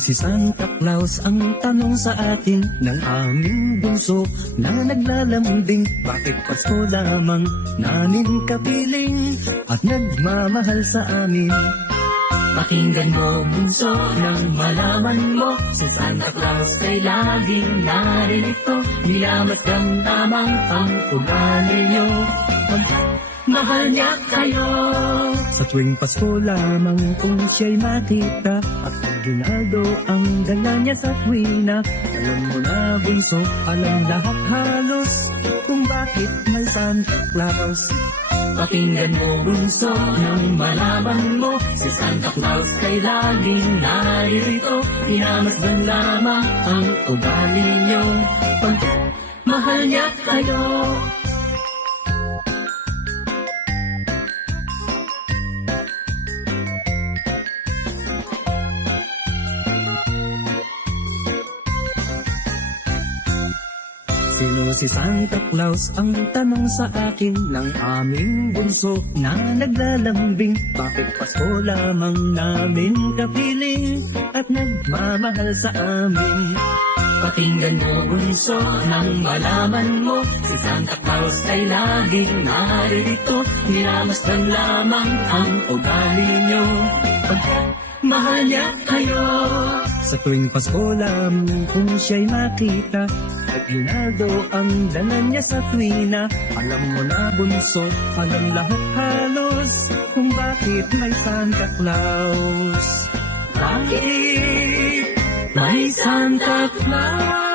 si Santa Claus? Ang tanong sa atin ng aming bunso na naglalambing. Bakit Pasko lamang namin kapiling at nagmamahal sa amin? Pakinggan mo bunso nang malaman mo, si Santa Claus ay laging naririto. Nilamasdan lamang ang ugali nyo, mahal niya kayo. Sa tuwing Pasko lamang kung siya'y makita at aginaldo ang dala niya sa tuwina. Alam mo na bunso, alam lahat halos kung bakit may Santa Claus. Pakinggan mo bunso nang malaman mo, si Santa Claus ay laging naririto. Inamasdan lamang ang ugali nyo, mahal niya kayo. Sino si Santa Claus? Ang tanong sa akin ng aming bunso na naglalambing. Bakit Pasko lamang namin kapiling at nagmamahal sa amin? Pakinggan mo bunso nang malaman mo, si Santa Claus ay laging naririto. Nilamasdan lamang ang ugali nyo, mahal niya kayo. Sa tuwing Pasko lamang kung siya'y makita at ginaldo ang dala niya sa tuwina. Alam mo na bunso, alam lahat halos kung bakit may Santa Claus. Bakit may Santa Claus?